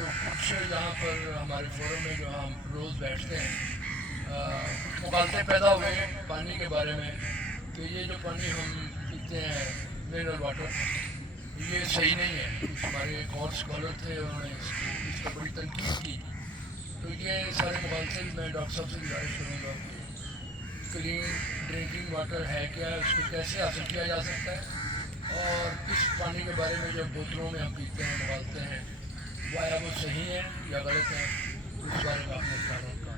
تو کچھ یہاں پر ہمارے فورم میں جو ہم روز بیٹھتے ہیں مغالطے پیدا ہوئے ہیں پانی کے بارے میں کہ یہ جو پانی ہم پیتے ہیں منرل واٹر یہ صحیح نہیں ہے. کچھ ہمارے ایک اور اسکالر تھے انہوں نے اس کو بڑی تنقید کی. تو یہ سارے مغالطے میں ڈاکٹر صاحب سے گزارش کروں گا کہ کلین ڈرنکنگ واٹر ہے کیا, اس کو کیسے حاصل کیا جا سکتا ہے, اور اس پانی کے بارے میں جو بوتلوں میں ہم پیتے ہیں مغالطے ہیں وہ آیا وہ صحیح ہیں یا غلط ہیں, اس بارے میں آپ نے خیالات کا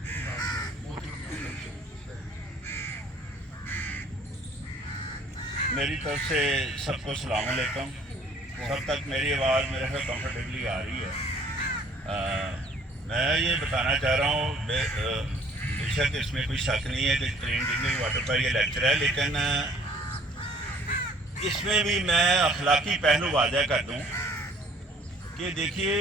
میری طرف سے سب کو السلام علیکم. سب تک میری آواز میرے سے کمفرٹیبلی آ رہی ہے. میں یہ بتانا چاہ رہا ہوں بے شک اس میں کوئی شک نہیں ہے کہ کلین ڈرنکنگ واٹر پر یہ لیکچر ہے, لیکن اس میں بھی میں اخلاقی پہلو واضح کر دوں کہ دیکھیے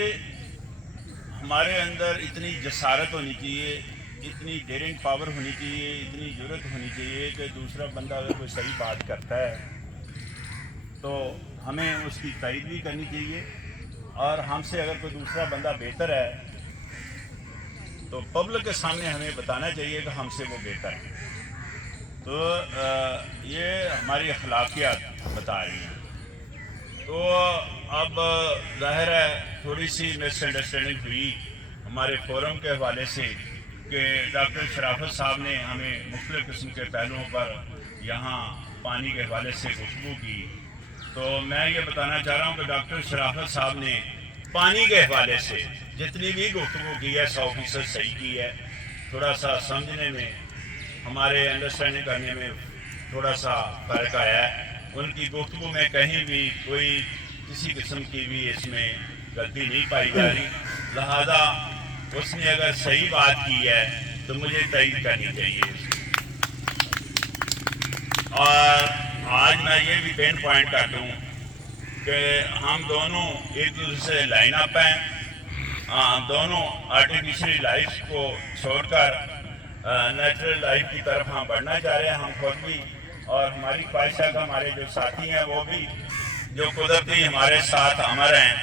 ہمارے اندر اتنی جسارت ہونی چاہیے, اتنی ڈیرنگ پاور ہونی چاہیے, اتنی جرأت ہونی چاہیے کہ دوسرا بندہ اگر کوئی صحیح بات کرتا ہے تو ہمیں اس کی تائید بھی کرنی چاہیے, اور ہم سے اگر کوئی دوسرا بندہ بہتر ہے تو پبلک کے سامنے ہمیں بتانا چاہیے کہ ہم سے وہ بہتر ہے. تو یہ ہماری اخلاقیات بتا رہی ہیں. تو اب ظاہر ہے تھوڑی سی مس انڈرسٹینڈنگ ہوئی ہمارے فورم کے حوالے سے کہ ڈاکٹر شرافت صاحب نے ہمیں مختلف قسم کے پہلوؤں پر یہاں پانی کے حوالے سے گفتگو کی. تو میں یہ بتانا چاہ رہا ہوں کہ ڈاکٹر شرافت صاحب نے پانی کے حوالے سے جتنی بھی گفتگو کی ہے 100% صحیح کی ہے. تھوڑا سا سمجھنے میں ہمارے انڈرسٹینڈنگ کرنے میں تھوڑا سا فرق آیا ہے. ان کی گفتگو میں کہیں بھی کوئی کسی قسم کی بھی اس میں غلطی نہیں پائی جا رہی, لہذا اس نے اگر صحیح بات کی ہے تو مجھے تائید کرنی چاہیے. اور آج میں یہ بھی مین پوائنٹ کر دوں کہ ہم دونوں ایک دوسرے سے لائن اپ ہیں. دونوں آرٹیفیشلی لائف کو چھوڑ کر نیچرل لائف کی طرف ہم بڑھنا چاہ رہے ہیں, ہم خود بھی, اور ہماری خواہش ہے کہ ہمارے جو ساتھی ہیں وہ بھی جو قدرتی ہمارے ساتھ امر ہیں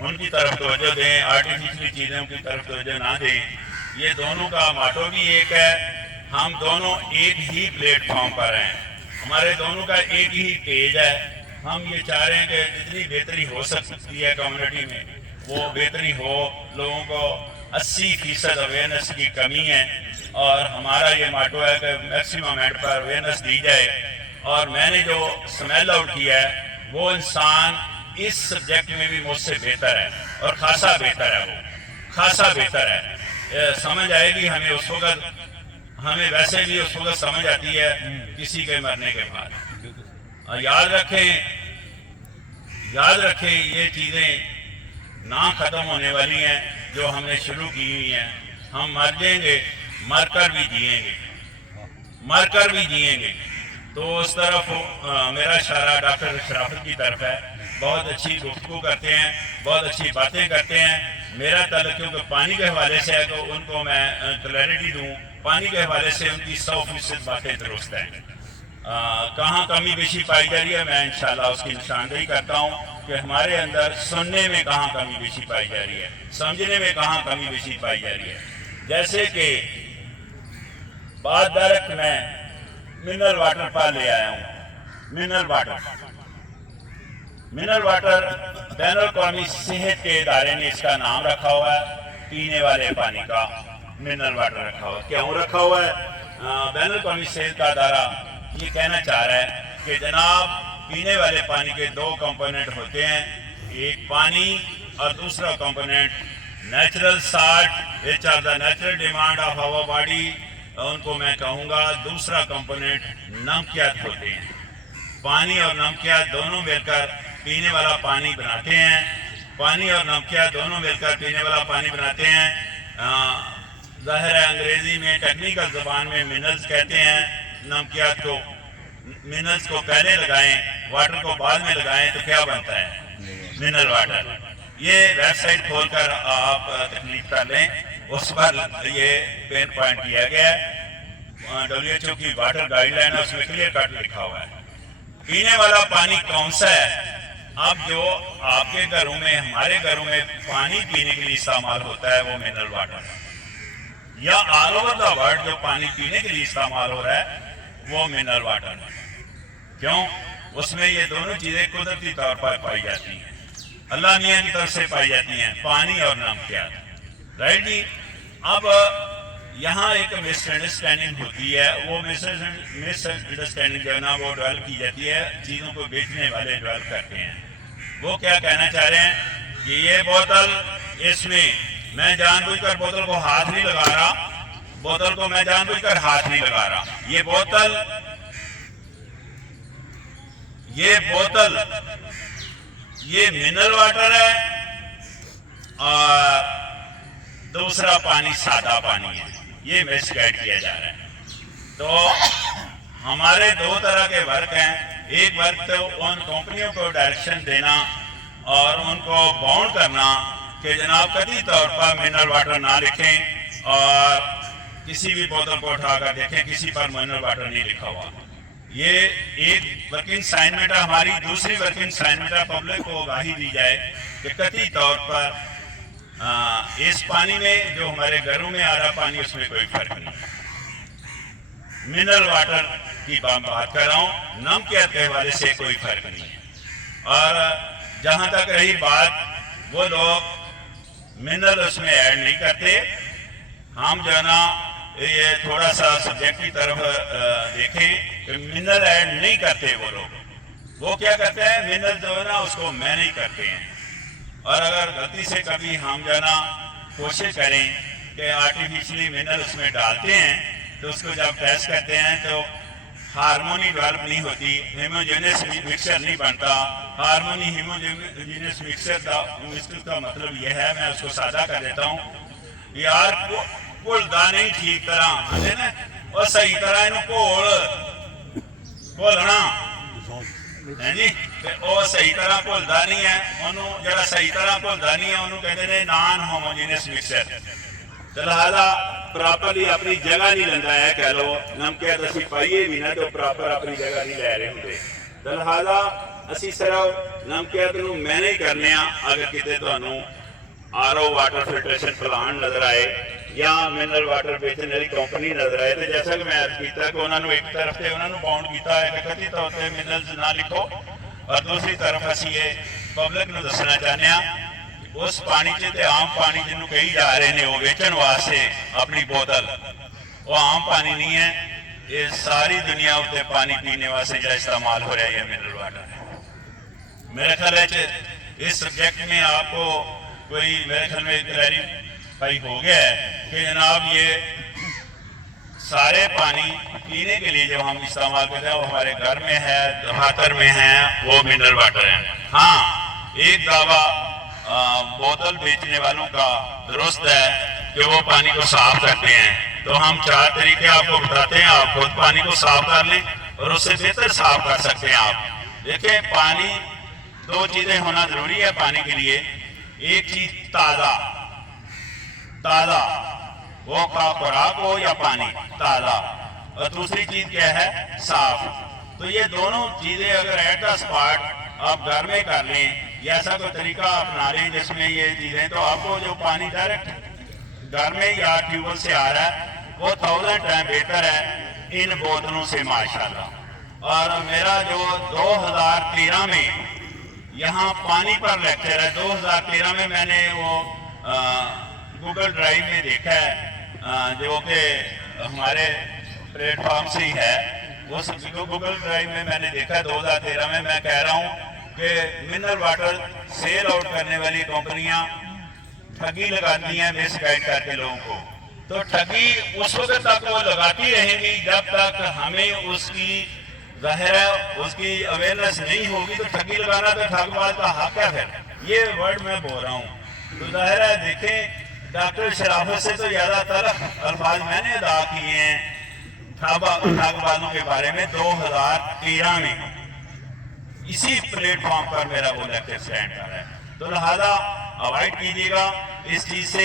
ان کی طرف توجہ دیں, آرٹیفیشلی چیزوں کی طرف توجہ نہ دیں. یہ دونوں کا ماٹو بھی ایک ہے, ہم دونوں ایک ہی پلیٹ فارم پر ہیں, ہمارے دونوں کا ایک ہی پیج ہے. ہم یہ چاہ رہے ہیں کہ جتنی بہتری ہو سکتی ہے کمیونٹی میں وہ بہتری ہو. لوگوں کو 80% اویئرنیس کی کمی ہے, اور ہمارا یہ ماٹو ہے کہ میکسیمم اینڈ پر اویئرنیس دی جائے. اور میں نے جو سمیل آؤٹ کیا ہے وہ انسان اس سبجیکٹ میں بھی مجھ سے بہتر ہے, اور خاصا بہتر ہے, وہ خاصا بہتر ہے. سمجھ آئے گی ہمیں اس وقت, ہمیں ویسے بھی اس وقت سمجھ آتی ہے کسی کے مرنے کے بعد. یاد رکھیں یہ چیزیں نہ ختم ہونے والی ہیں جو ہم نے شروع کی ہوئی ہیں. ہم مر جائیں گے, مر کر بھی جئیں گے, مر کر بھی جئیں گے. تو اس طرف میرا اشارہ ڈاکٹر شرافت کی طرف ہے. بہت اچھی گفتگو کرتے ہیں, بہت اچھی باتیں کرتے ہیں. میرا تعلق کیونکہ پانی کے حوالے سے ہے تو ان کو میں کلیئرٹی دوں, پانی کے حوالے سے ان کی 100% باتیں درست ہیں. کہاں کمی بیشی پائی جا رہی ہے میں انشاءاللہ اس کی نشاندہی کرتا ہوں کہ ہمارے اندر سننے میں کہاں کمی بیشی پائی جا رہی ہے, سمجھنے میں کہاں کمی بیشی پائی جا رہی ہے. جیسے کہ بات ڈائریکٹ میں منرل واٹر پر لے آیا ہوں. منرل واٹر بین الاقوامی صحت کے ادارے نے اس کا نام رکھا ہوا ہے, پینے والے پانی کا منرل واٹر رکھا ہوا ہے. کیوں رکھا ہوا ہے؟ بین الاقوامی صحت کا ادارہ یہ کہنا چاہ رہا ہے کہ جناب پینے والے پانی کے 2 کمپوننٹ ہوتے ہیں, ایک پانی اور دوسرا component natural salt which are the natural demand of our body. ان کو میں کہوں گا دوسرا کمپوننٹ نمکیات ہوتے ہیں. پانی اور نمکیات دونوں مل کر پینے والا پانی بناتے ہیں, پانی اور نمکیات دونوں مل کر پینے والا پانی بناتے ہیں. ظاہر ہے انگریزی میں ٹیکنیکل زبان میں منرلز کہتے ہیں نمکیات کو. منرلز کو پہلے لگائیں, واٹر کو بعد میں لگائیں تو کیا بنتا ہے؟ Mineral water. یہ ویب سائٹ کھول کر آپ تکلیف کر لیں, اس پر یہ پین پوائنٹ کیا گیا ہے. WHO کی واٹر گائیڈ لائن اس میں کلیئر کٹ لکھا ہوا ہے. پینے والا پانی کون سا ہے؟ اب جو آپ کے گھروں میں ہمارے گھروں میں پانی پینے کے لیے استعمال ہوتا ہے وہ منرل واٹر ہے، یا آل اوور دا ورلڈ جو پانی پینے کے لیے استعمال ہو رہا ہے وہ منرل واٹر ہے۔ کیوں؟ اس میں یہ دونوں چیزیں قدرتی طور پر پائی جاتی ہیں، اللہ میاں کی طرف سے پائی جاتی ہیں، پانی اور نمکیات، رائٹ جی۔ اب یہاں ایک مس انڈرسٹینڈنگ ہوتی ہے، وہ مس انڈرسٹینڈنگ جو ہے نا وہ ڈیولپ کی جاتی ہے، چیزوں کو بیچنے والے ڈیولپ کرتے ہیں۔ وہ کیا کہنا چاہ رہے ہیں کہ یہ بوتل، اس میں جان بوجھ کر بوتل کو ہاتھ نہیں لگا رہا، بوتل کو میں جان بوجھ کر ہاتھ نہیں لگا رہا، یہ بوتل یہ منرل واٹر ہے اور دوسرا پانی سادہ پانی ہے، یہ مس گائڈ کیا جا رہا ہے۔ تو ہمارے دو طرح کے ورک ہیں، ایک ورک تو ان کمپنیوں کو ڈائریکشن دینا اور ان کو باؤنڈ کرنا کہ جناب قطعی طور پر منرل واٹر نہ لکھیں، اور کسی بھی بوتل کو اٹھا کر دیکھیں کسی پر منرل واٹر نہیں لکھا ہوا۔ یہ ایک ورکنگ اسائنمنٹ ہے ہماری۔ دوسری ورکنگ اسائنمنٹ ہے پبلک کو آگاہی دی جائے کہ قطعی طور پر اس پانی میں جو ہمارے گھروں میں آ رہا پانی اس میں کوئی فرق نہیں ہے۔ منرل واٹر کی بات کر رہا ہوں، نمکیات کے حوالے سے کوئی فرق نہیں ہے۔ اور جہاں تک رہی بات، وہ لوگ منرل اس میں ایڈ نہیں کرتے، ہم جو ہے نا یہ تھوڑا سا سبجیکٹ کی طرف دیکھیں کہ منرل ایڈ نہیں کرتے وہ لوگ، وہ کیا کرتے ہیں منرل جو ہے نا اس کو مینیج کرتے ہیں۔ اور اگر غلطی سے کبھی ہم جو ہے نا کوشش کریں کہ آرٹیفیشلی منرل اس میں ڈالتے ہیں تو اس کو جب ٹیسٹ کرتے ہیں تو ہارمونی ڈیولپ نہیں ہوتی، ہیموجینس مکسچر نہیں بنتا۔ ہارمونی ہیموجینس مکسچر کا مطلب یہ ہے، میں اس کو سادہ کر دیتا ہوں، یار گھلدا نہیں ٹھیک طرح نا، اور صحیح طرح گھولنا جی، وہ صحیح طرح گھلدا نہیں ہے، انہوں جڑا صحیح طرح گھلدا نہیں ہے انہوں کہتے ہیں نان ہوموجینس مکسچر، لہٰذا پراپرلی اپنی جگہ نہیں لینا ہے، کہہ لو نمکیات اسی پائیے بھی نہ تو پراپر اپنی جگہ نہیں لے رہے ہوں، لہٰذا اسی صرف نمکیات نوں مینیج کرنے ہیں۔ اگر کتے تانوں R O water filtration plant نظر آئے یا منرل واٹر بیچنے والی کمپنی نظر آئے تو جیسا کہ میں عرض کیتا کہ انہوں نے ایک طرف سے انہوں نے باؤنڈ کیتا ہے کہ قطعی طور پہ منرلز نہ لکھو، اور دوسری طرف اسی یہ پبلک نوں دسنا چاہنے ہیں اس پانی تے عام پانی جنوں کہی جا رہے ہیں وہ بیچن واسطے اپنی بوتل، وہ عام پانی نہیں ہے، یہ ساری دنیا اتنے پانی پینے واسطے جو استعمال ہو رہا ہے یہ منرل واٹر ہے۔ میرے خیال ہے اس سبجیکٹ میں آپ کو کوئی میرے خیال میں کلیریفائی ہو گیا ہے کہ جناب یہ سارے پانی پینے کے لیے جو ہم استعمال کرتے ہیں وہ ہمارے گھر میں ہے، دفاتر میں ہیں، وہ منرل واٹر ہیں۔ ہاں ایک دعویٰ بوتل بیچنے والوں کا درست ہے کہ وہ پانی کو صاف کرتے ہیں، تو ہم 4 طریقے آپ کو بتاتے ہیں، آپ خود پانی کو صاف کر لیں اور اس سے بہتر صاف کر سکتے ہیں آپ۔ دیکھیں پانی 2 چیزیں ہونا ضروری ہے پانی کے لیے، ایک چیز تازہ، وہ خوراک ہو یا پانی تازہ، اور دوسری چیز کیا ہے صاف۔ تو یہ دونوں چیزیں اگر ایٹ دا اسپاٹ آپ گھر میں کر لیں یا ایسا کوئی طریقہ اپنا لیں جس میں یہ چیزیں، تو آپ کو جو پانی ڈائریکٹ گھر میں یا ٹیوب ویل سے آ رہا ہے وہ 1000 ٹائم بہتر ہے ان بوتلوں سے ماشاءاللہ۔ اور میرا جو 2013 میں یہاں پانی پر لیکچر ہے، 2013 میں میں نے وہ گوگل ڈرائیو میں دیکھا ہے جو کہ ہمارے پلیٹ فارم سے ہی ہے، وہ گوگل ڈرائیو میں نے دیکھا 2013 میں۔ میں کہہ رہا ہوں کہ منرل واٹر سیل آؤٹ کرنے والی کمپنیاں ٹھگی لگاتی ہیں مس گائڈ کر کے لوگوں کو، تو ٹھگی اس وقت تک وہ لگاتی رہیں گی جب تک ہمیں اس کی ظاہر ہے اس کی اویئرنیس نہیں ہوگی، تو ٹھگی لگانا تو ٹھگ باز کا حق ہے۔ پھر یہ ورڈ میں بول رہا ہوں تو ظاہر ہے دیکھیں ڈاکٹر شرافت سے تو زیادہ تلخ الفاظ میں نے ادا کیے ہیں ٹھگ بازوں کے بارے میں 2013 میں، اسی پلیٹ فارم پر میرا وہ لیکچر سٹینڈ کر رہا ہے۔ تو لہذا اوائڈ کیجیے گا اس چیز سے۔